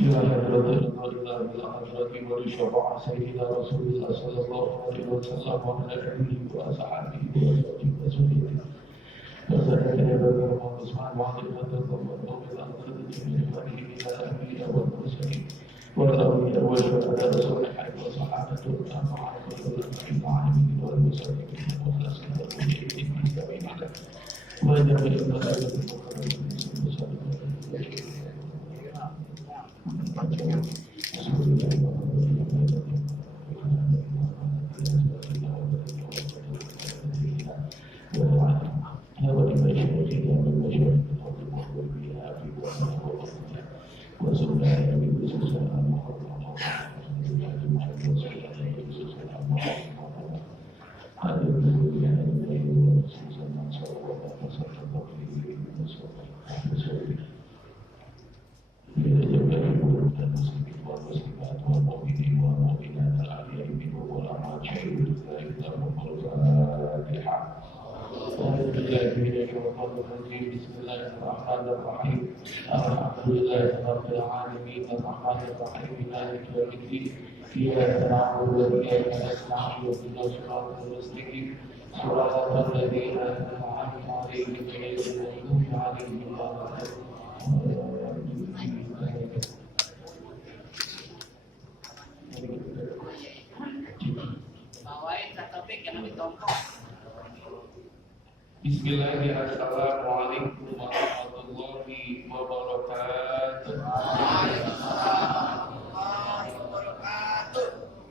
يا حضرة الله بالحضرة ولشفاعة سيدنا رسول الله صلى الله عليه وسلم وعلى آله وأصحابه وزوجته وسلم بكم وسبحان معرفتكم وبالأرض جميع فريق الأنبياء والمرسلين والأولياء والشهداء والصالحين وصحابة الأنبياء العالمين والمسلمين والمخلصين والمجاهدين في سبيل الله وجميع الملائكة المقربين Bismillahirrahmanirrahim. Alhamdulillahirrahmanirrahim. Ar-Rahmanirrahim. Maliki yaumiddin. Iyyaka na'budu wa iyyaka nasta'in. Ihdinas siratal mustaqim. Shiratal ladzina an'amta 'alaihim ghairil maghdubi 'alaihim Bismillahirrahmanirrahim. Assalamualaikum warahmatullahi wabarakatuh.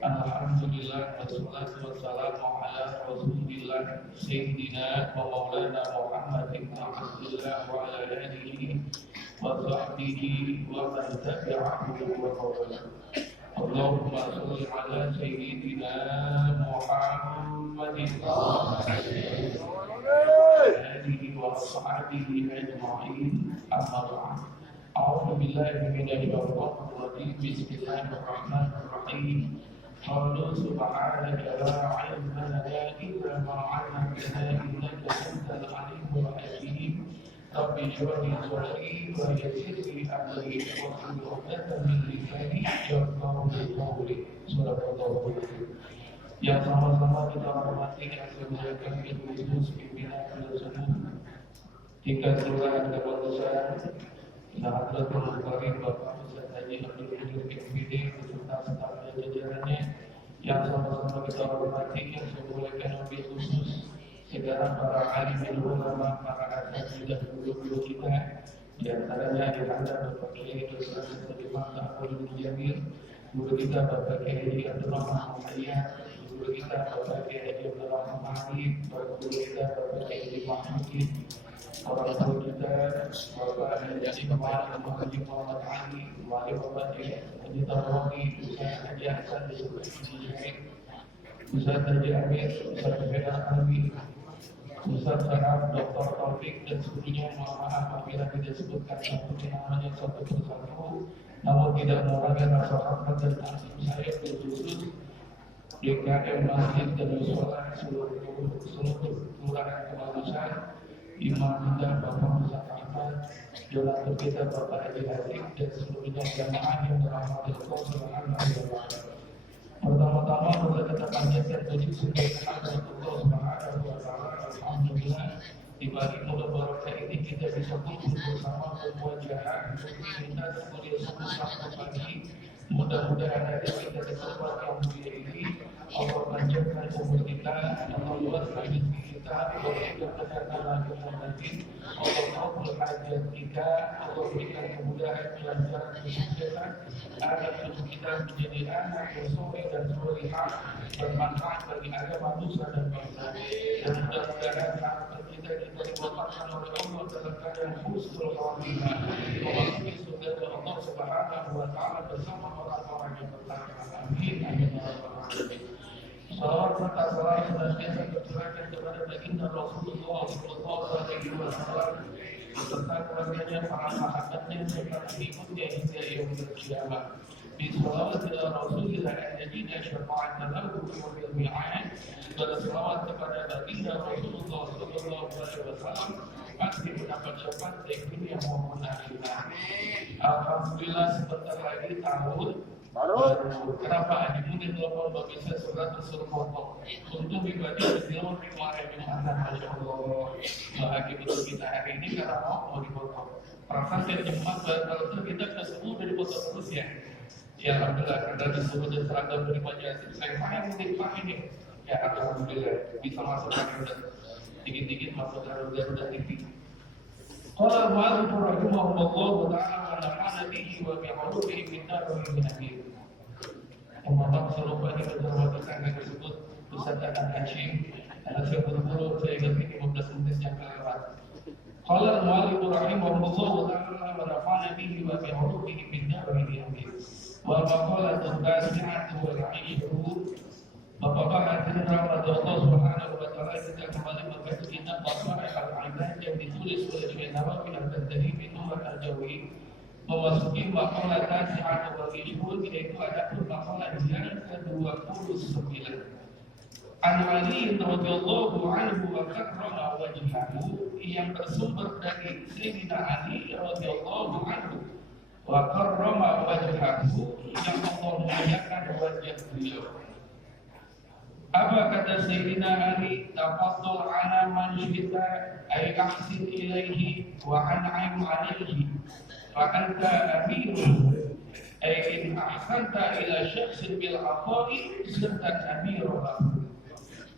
Alhamdulillah wassalatu wassalamu ala Rasulillah Sayyidina wa Maulana Muhammad ibn Abdullah wa ala alihi wa sahbihi wa man tabi'ahu wa qawala. Allahumma sholli ala Sayyidina Muhammadin آله وأصحابه أجمعين أما بعد أعوذ بالله من الشيطان الرجيم بسم الله الرحمن الرحيم قالوا سبحانك لا علم لنا إلا ما علمتنا إنك أنت العليم الحكيم رب اشرح لي صدري ويسر لي أمري واحلل عقدة من لساني يفقهوا قولي صدق الله العظيم. Yang sama-sama kita hormati yang semuanya Ibu pimpinan Al-Sunnah tingkat kelurahan Kebagusan Nahdlatul Ulama Bapak Ustaz Haji Abdul Qadir MPD beserta stafnya jajarannya yang sama-sama kita hormati yang semuanya lebih khusus segala para alim ulama, para asatidz guru-guru kita di antaranya ada Bapak Kiai Dr. Sulaiman Abdul Jamil, guru kita Bapak Kiai Abdul Rahman Muhayyad, guru kita Bapak Kiai Abdul Rahman Mahdi, guru kita Bapak Kiai Mahmud, orang tua kita Bapak Haji Muhammad Ali, wali Bapak Kiai Haji Tawawi, Ustaz Haji Hasan Ustaz Haji Amir, Ustaz Feda Alwi, Ustaz Saraf, Dr. Taufik dan seluruhnya. Mohon maaf apabila tidak sebutkan namanya satu persatu, namun tidak mengurangi rasa hormat dan takzim saya khusus DKM Masjid dan Musola seluruh kelurahan Kebagusan, Imam kita Bapak Musa Ahmad, donatur kita Bapak Haji Hasim dan seluruhnya jamaah yang dirahmati Allah Subhanahu wa taala. Pertama-tama kita panjatkan puji syukur kepada Allah Subhanahu wa taala. Alhamdulillah di balik mudah-mudahan ini kita bisa kumpul bersama bermuajaah kita sebagai satu pagi. Mudah-mudahan ada kita di tempat yang mulia ini Allah panjangkan umur kita, Allah luaskan rezeki kita, Allah berikan kesehatan nanti, Allah kabul hajat kita, Allah berikan kemudahan kelancaran kesuksesan agar tubuh kita menjadi anak yang soleh dan solehah, bermanfaat bagi agama manusia dan bangsa. Dan mudah-mudahan harapan kita diwakilkan oleh Allah dalam keadaan husnul khatimah, memasuki surga Allah Subhanahu wa taala bersama orang-orang yang bertakwa. Amin amin ya rabbal alamin. Salawat serta salam senantiasa tercurahkan kepada baginda Rasulullah sallallahu alaihi wasallam beserta keluarganya, para sahabatnya serta pengikutnya hingga yaumul qiyamah. Bismillah ila Rasulillah al-Najina syafa'atan lahu fil mi'ad. Dan selawat kepada baginda Rasulullah sallallahu alaihi wasallam pasti mendapat syafaat baik dunia maupun akhirat. Alhamdulillah sebentar lagi tahun baru. Kenapa Haji Munin telepon Bapak bisa surat suruh foto untuk pribadi di luar kemarin Jumatan, Masya Allah. Bahagia betul kita hari ini karena mau dipoto. Perasaan setiap Jumat kalau kita kesebut dari foto terus ya. Ya Alhamdulillah karena disuruh dan seragam dari Majasib saya main Pak ini. Ya Alhamdulillah bisa masuk Garuda dikit-dikit masuk Garuda TV. Qala al-mu'allif rahimahullah ta'ala wa nafa'ana bihi wa bi'ulumihi min daril amin. Umat serupa ini berterima kasih tersebut Ustaz Adan Hashim. Karena saya buru-buru saya ingat ini 15 menit yang kelewat. Qala al-mu'allif rahimahullah ta'ala wa nafa'ana bihi wa bi'ulumihi min daril amin. Wa maqalatun basi'atu wa ra'ihu. Bapak-bapak hadirin rahmat Allah Subhanahu wa taala, kita kembali membaca kitab Masail al-Ibad yang ditulis oleh Syekh Nawawi Al-Badali bin Umar Al-Jawi, memasuki maqalah tasi'ah wa ishun, yaitu ada maqalah yang ke-29. An Ali radhiyallahu anhu wa karrama wajhahu, yang bersumber dari Sayyidina Ali radhiyallahu anhu wa karrama wajhahu, yang Allah muliakan wajah beliau. Apa kata Sayyidina Ali? Tafaddal ala man syita ay ahsin ilaihi wa an'im alaihi fa anta amirun ay in ahsanta ila syakhsin bil afai sirta amirun.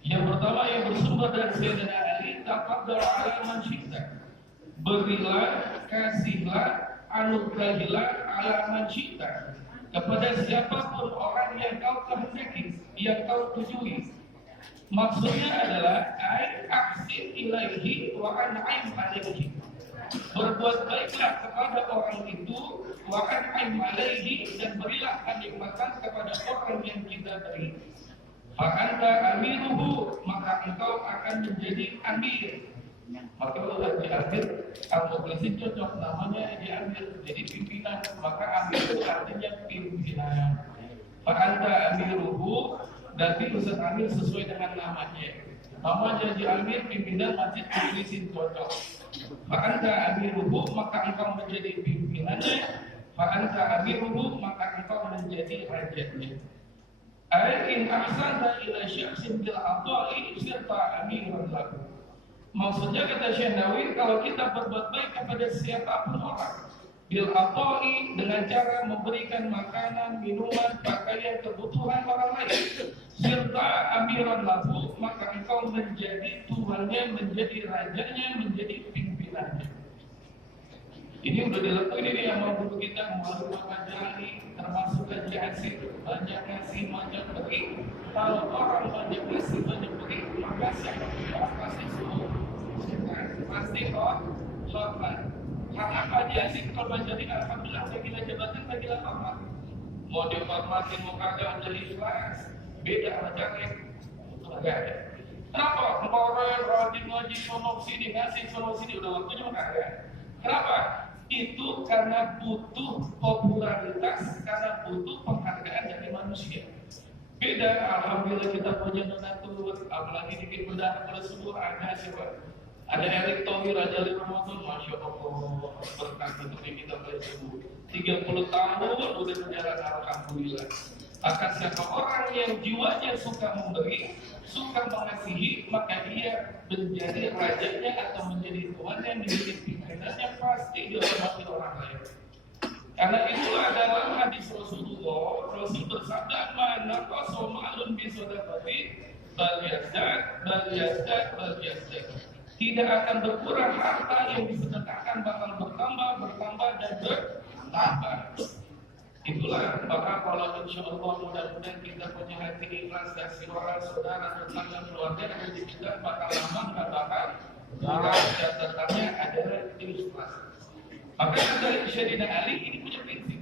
Yang pertama yang bersumber dari Sayyidina Ali, tafaddal ala man syita, berilah, kasihlah, anugerahilah ala man syita, kepada siapapun orang yang kau kehendaki, yang kau tujui. Maksudnya adalah ai ahsin ilaihi wa an'im alaihi, berbuat baiklah kepada orang itu, wa an'im alaihi, dan berilah kenikmatan kepada orang yang kita beri. Fa anta amiruhu, maka engkau akan menjadi amir. Maka kalau diambil, al-Mukhlisin cocok namanya diambil jadi pimpinan, maka amir itu artinya pimpinan. Fa anta amiruhu, berarti Ustaz Amir sesuai dengan namanya. Namanya diambil pimpinan masjid Mukhlisin cocok. Fa anta amiruhu, maka engkau menjadi pimpinannya. Fa anta amiruhu, maka engkau menjadi rajanya. Ai in ahsanta ila syakhsin bil ata'i sirta amiran lahu. Maksudnya kata Syekh Nawawi, kalau kita berbuat baik kepada siapapun orang, bil ata'i, dengan cara memberikan makanan, minuman, pakaian, kebutuhan orang lain, serta amiran lahu, maka engkau menjadi tuannya, menjadi rajanya, menjadi pimpinannya. Ini udah dilakukan ini yang mau guru kita melalui mempelajari, termasuk Haji Asif, banyak kasih, banyak beri. Kalau orang banyak kasih, banyak beri, maka siapa pasti semua, pasti lakukan. Karena Haji Asif kalau menjadi alhamdulillah bagilah jabatan, bagilah hormat. Mau dihormatin, mau kagak udah ikhlas, beda acaranya, enggak ada. Kenapa? Kemarin rajin ngaji sono sini, ngasih sono sini, udah waktunya maka ada. Kenapa? Itu karena butuh popularitas, karena butuh penghargaan dari manusia. Beda, alhamdulillah kita punya donatur, apalagi di benda tersebut ada siapa? Ada Erick Thohir, Raja Ramadan, Masya Allah, berkat untuk kita tersebut. 30 tahun udah berjalan, alhamdulillah. Akan siapa orang yang jiwanya suka memberi, suka mengasihi, maka dia menjadi rajanya atau menjadi tuannya, menjadi pimpinannya, pasti dihormati orang lain. Karena itulah dalam hadis Rasulullah, Rasul bersabda, "Man naqasa ma'lun bi sadaqati bal yazdad." Tidak akan berkurang harta yang disedekahkan, bahkan bertambah dan bertambah. Itulah, maka kalau insya Allah mudah-mudahan kita punya hati ikhlas, kasih orang, saudara, tetangga, keluarga, dan kita bakal lama nggak bakal catatannya adalah ikhlas. Maka dari Sayyidina Ali ini punya prinsip,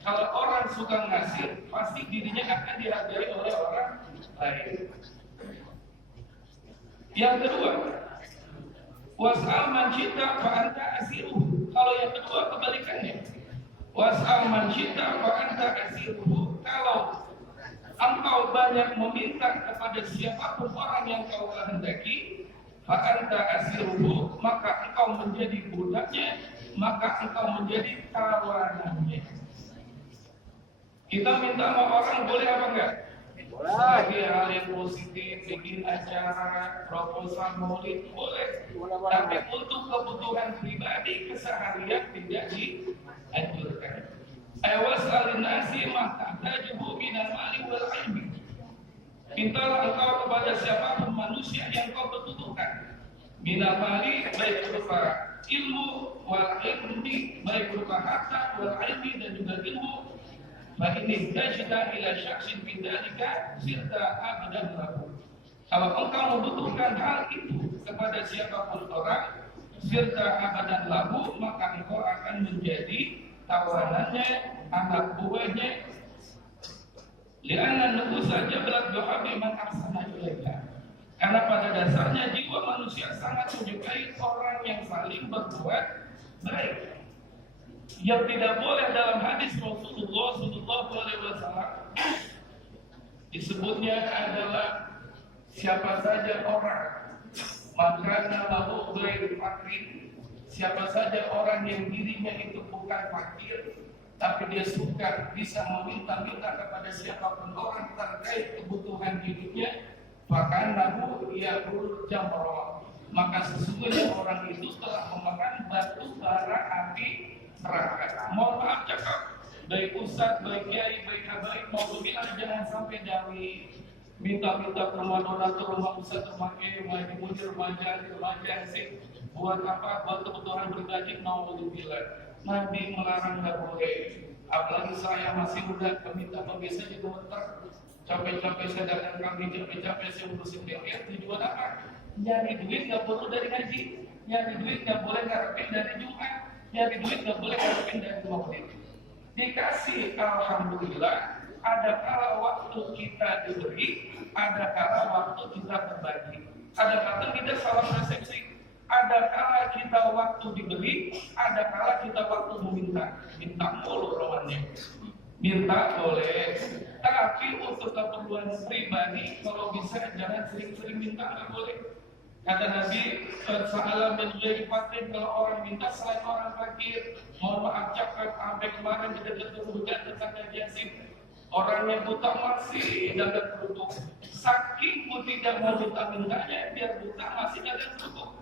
kalau orang suka ngasih, pasti dirinya akan dihargai oleh orang lain. Yang kedua, was'al man syita fa anta asiruhu. Kalau yang kedua kebalikannya, was'al man syita fa anta asiruhu. Kalau engkau banyak meminta kepada siapapun orang yang kau kehendaki, anta asiruhu, maka engkau menjadi budaknya, maka engkau menjadi tawanannya. Kita minta sama orang boleh apa enggak? Sebagai hal yang positif, bikin acara, proposal maulid boleh. Tapi untuk kebutuhan pribadi, keseharian tidak dianjurkan. Awas alinasi maka tajubu minal mali wal ilmi. Mintalah engkau kepada siapapun manusia yang kau butuhkan. Minal mali, baik berupa ilmu, wal ilmi, baik berupa harta, wal ilmi, dan juga ilmu. Ini tajda ila syaksin bidalika sirta abadan lahu. Kalau engkau membutuhkan hal itu kepada siapapun orang, sirta abadan lahu, maka engkau akan menjadi tawanannya, anak buahnya. Lianna nufusa jablat bihabbi man ahsana ilaika. Karena pada dasarnya jiwa manusia sangat menyukai orang yang saling berbuat baik. Yang tidak boleh dalam hadis Rasulullah SAW disebutnya adalah siapa saja orang makana lahu ghairu fakir, siapa saja orang yang dirinya itu bukan fakir tapi dia suka bisa meminta-minta kepada siapapun orang terkait kebutuhan hidupnya, maka lahu yaqul jamra, maka sesungguhnya orang itu telah memakan batu bara api neraka. Mohon maaf cakap, baik ustaz, baik kiai, baik habaib, maupun jangan sampai dari minta-minta ke rumah donatur, rumah ustaz, rumah kiai, rumah mudir, rumah sih buat apa? Buat kebutuhan pribadi, naudzubillah. Nabi melarang nggak boleh. Apalagi saya masih muda, minta pembisa juga bentar. Capek-capek saya dagang kambing, capek-capek saya urusin bengkel, tujuan apa? Nyari duit nggak perlu dari haji, nyari duit nggak boleh ngarepin dari Jumat. Nyari duit nggak boleh ngarepin dari maulid. Dikasih alhamdulillah. Ada kala waktu kita diberi, ada kala waktu kita berbagi. Ada kala kita salah persepsi. Ada kala kita waktu diberi, ada kala kita waktu meminta. Minta mulu romannya. Minta boleh, tapi untuk keperluan pribadi kalau bisa jangan sering-sering minta, nggak boleh. Kata Nabi, "Sa'ala min ghairi fakir," kalau orang minta selain orang fakir. Mohon maaf cakap, sampai kemarin kita terhujat tentang kajian orang yang buta masih dagang kerudung. Saking pun tidak mau minta-mintanya, biar buta masih dagang kerudung.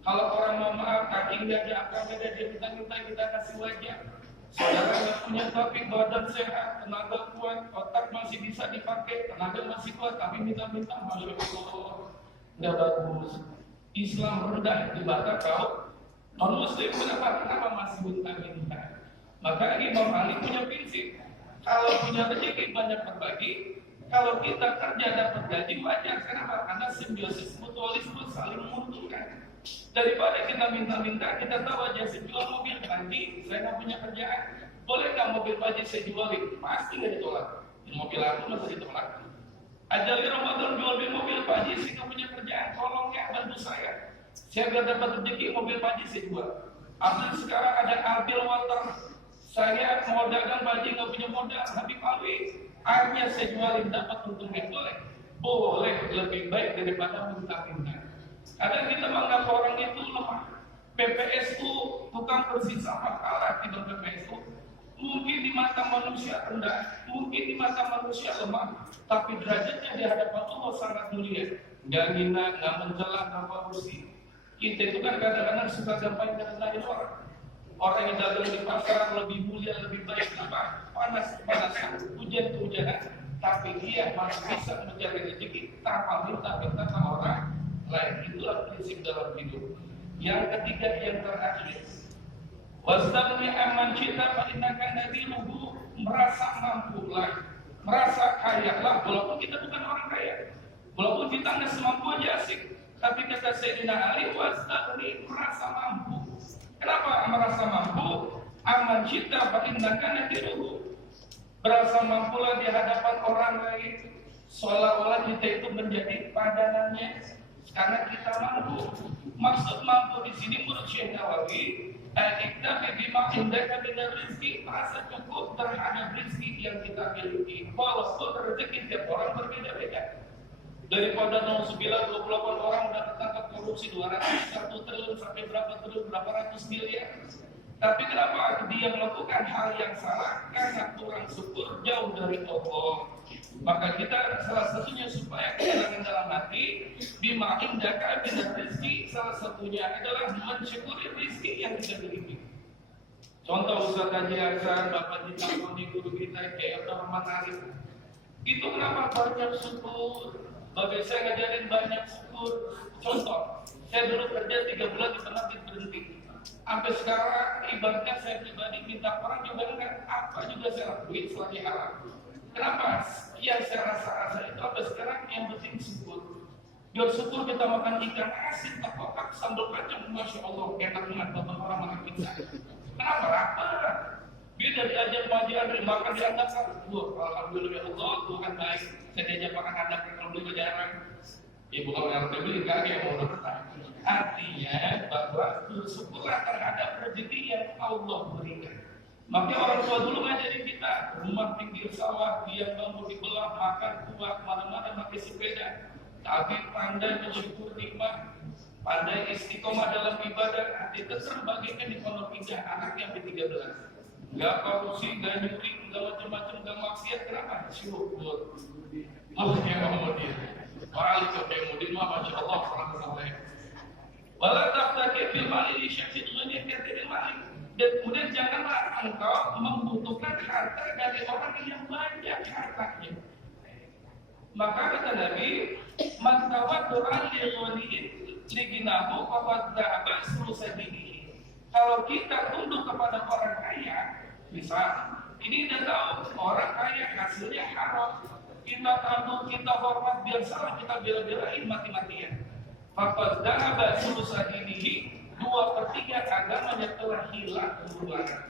Kalau orang mau maaf, kaki nggak ada, apa nggak ada, dia minta-minta kita kasih wajah. Saudara nggak punya topik, badan sehat, tenaga kuat, otak masih bisa dipakai, tenaga masih kuat, tapi minta-minta, masya Allah. Nggak bagus. Islam rendah di mata kau non-muslim, kenapa masih minta-minta? Maka Imam Ali punya prinsip, kalau punya rezeki banyak berbagi, kalau kita kerja dapat gaji wajar. Kenapa? Karena simbiosis mutualisme saling menguntungkan. Daripada kita minta-minta, kita tahu aja saya jual mobil Paji, saya nggak punya kerjaan, boleh nggak mobil Paji saya jualin? Pasti nggak ditolak. Mobil aku masih ditolak. Ajali Ramadan jual mobil Paji, saya nggak punya kerjaan, tolong ya bantu saya biar dapat rezeki mobil Paji saya jual. Ambil sekarang ada Arbil Water, saya mau dagang Paji nggak punya modal, tapi Pawi airnya saya jualin dapat untungnya, boleh lebih baik daripada minta-minta. Kadang kita menganggap orang itu lemah. PPSU tukang bersih sampah kalah dengan PPSU. Mungkin di mata manusia rendah, mungkin di mata manusia lemah, tapi derajatnya di hadapan Allah sangat mulia. Nggak hina, nggak mencela, nggak korupsi. Kita itu kan kadang-kadang suka gampang nyalahin orang. Orang yang dagang di pasar lebih mulia, lebih baik, apa? Panas-panasan, hujan-hujanan, tapi dia masih bisa mencari rezeki tanpa minta-minta sama orang lain. Itulah prinsip dalam hidup. Yang ketiga, yang terakhir, wastamni aman cita fa'innakan nadiluhu, merasa mampulah, merasa kaya lah, walaupun kita bukan orang kaya, walaupun kita nggak semampu aja asik. Tapi kata Sayyidina Ali, wastamni, merasa mampu. Kenapa merasa mampu? Aman cita fa'innakan nadiluhu, merasa mampulah di hadapan orang lain, seolah-olah kita itu menjadi padanannya. Karena kita mampu. Maksud mampu di sini menurut Syekh Nawawi, kita bima indaka minar rizki, merasa cukup terhadap rizki yang kita miliki. Walaupun rezeki tiap orang berbeda-beda. Daripada 928 orang udah ketangkap korupsi 201 triliun sampai berapa triliun, berapa ratus miliar. Tapi kenapa dia melakukan hal yang salah? Karena kurang syukur, jauh dari Allah. Maka kita salah satunya supaya kehilangan dalam hati bima indaka minar rizki, salah satunya adalah mensyukuri rizki yang kita miliki. Contoh Ustaz Haji Hasan, Bapak Ditangkoni, guru kita kayak Rahman Arif. Itu kenapa banyak syukur? Bagi saya ngajarin banyak syukur. Contoh, saya dulu kerja 3 bulan di penerbit berhenti. Sampai sekarang ibaratnya saya pribadi minta orang juga enggak, apa juga saya lakuin selagi halal. Kenapa? Yang saya rasa itu sampai sekarang yang penting syukur. Biar syukur kita makan ikan asin, tak sambal kacang, masya Allah enak banget bapak orang makan pizza. Kenapa? Lapar. Dia dari ajar majian makan dianggap kan, alhamdulillah ya Allah, Tuhan baik. Saya diajak makan anak alhamdulillah jarang. Ya bukan yang beli kaget mau datang. Artinya bahwa bersyukurlah terhadap rezeki yang Allah berikan. Makanya orang tua dulu ngajarin kita, rumah pinggir sawah, dia bambu dibelah, makan kuah, mana-mana pakai sepeda. Tapi pandai bersyukur nikmat, pandai istiqomah dalam ibadah, nanti terserah bagikan di pondok indah anak yang ke-13. Gak korupsi, gak nyuri, gak macam-macam, gak maksiat, kenapa? Syukur. Makanya kemudian orang itu kemudian masya Allah orang soleh. Walau tak fil mali syaksin dunia ketirin mali. Dan kemudian janganlah engkau membutuhkan harta dari orang yang banyak hartanya. Maka kata Nabi, man tawaddu'a li ghaniyin liginahu faqad dhahaba sulusadihi. Kalau kita tunduk kepada orang kaya, misal ini udah tahu orang kaya hasilnya haram, kita tunduk, kita hormat, biar salah kita bela-belain mati-matian. Faqad dhahaba sulusadihi, 2/3 agamanya telah hilang keluaran.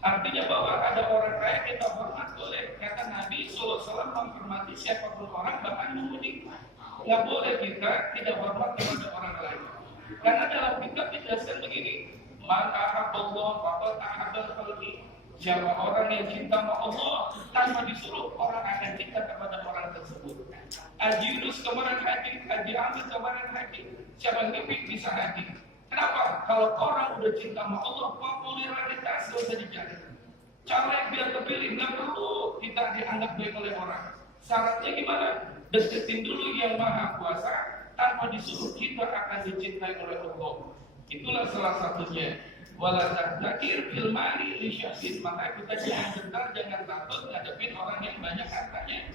Artinya bahwa ada orang kaya kita hormat boleh. Kata Nabi SAW menghormati siapapun orang, bahkan memuji. Nggak boleh kita tidak hormat kepada orang lain. Karena dalam kitab dijelaskan begini, man ahabballah faqad ahabbal khalqi. Siapa orang yang cinta sama Allah tanpa disuruh, orang akan cinta kepada orang tersebut. Haji Yunus kemarin haji, Haji Amir kemarin haji. Siapa yang bisa haji? Kenapa? Kalau orang udah cinta sama Allah, popularitas gak usah dicari. Cara yang biar terpilih, nggak perlu kita dianggap baik oleh orang. Syaratnya gimana? Deketin dulu yang maha kuasa, tanpa disuruh kita akan dicintai oleh Allah. Itulah salah satunya. Wala takir fil mali li syahsin. Maka kita jangan gentar, jangan takut ngadepin orang yang banyak hartanya.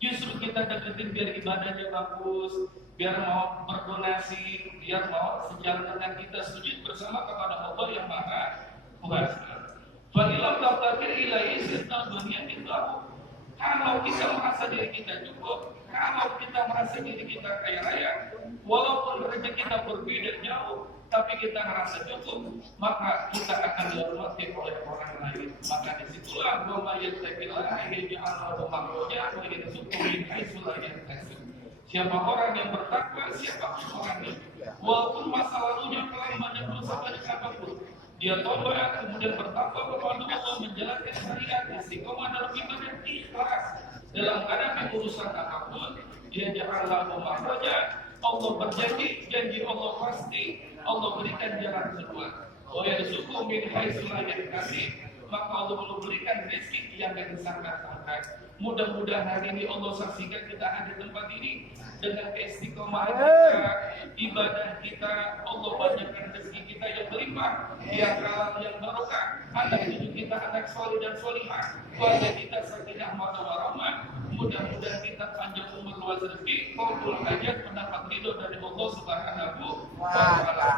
Justru kita deketin biar ibadahnya bagus, biar mau berdonasi, biar mau sejalan dengan kita sujud bersama kepada Allah yang maha kuasa. Fadilah takdir ilahi serta dunia itu. Kalau kita merasa diri kita cukup, kalau kita merasa diri kita kaya raya, walaupun rezeki kita berbeda jauh, tapi kita merasa cukup, maka kita akan dihormati oleh orang lain. Maka disitulah bahwa yattaqillaha yaj'al makhraja wa yarzuqhu min haitsu la yahtasib. Siapa orang yang bertakwa, siapa orang ini, walaupun masa lalunya telah banyak dosa banyak apapun, dia tobat kemudian bertakwa kepada Allah, menjalankan syariat, istiqomah dalam ibadah, ikhlas dalam keadaan urusan apapun, dia ja'al makhraja. Allah berjanji, janji Allah pasti, Allah berikan jalan keluar. Oh ya syukur min haitsu la yahtasib, maka Allah berikan rezeki yang tidak disangka-sangka. Mudah-mudahan hari ini Allah saksikan kita ada di tempat ini dengan keistiqomahan kita, ibadah kita, Allah banyakkan rezeki kita yang berlimpah, yang halal, yang barokah. Anak cucu kita anak soleh dan solihah, keluarga kita sakinah mawaddah warahmah. Mudah-mudahan kita panjang umur luas rezeki, qaulul hajat, mendapat ridho dari Allah Subhanahu wa taala.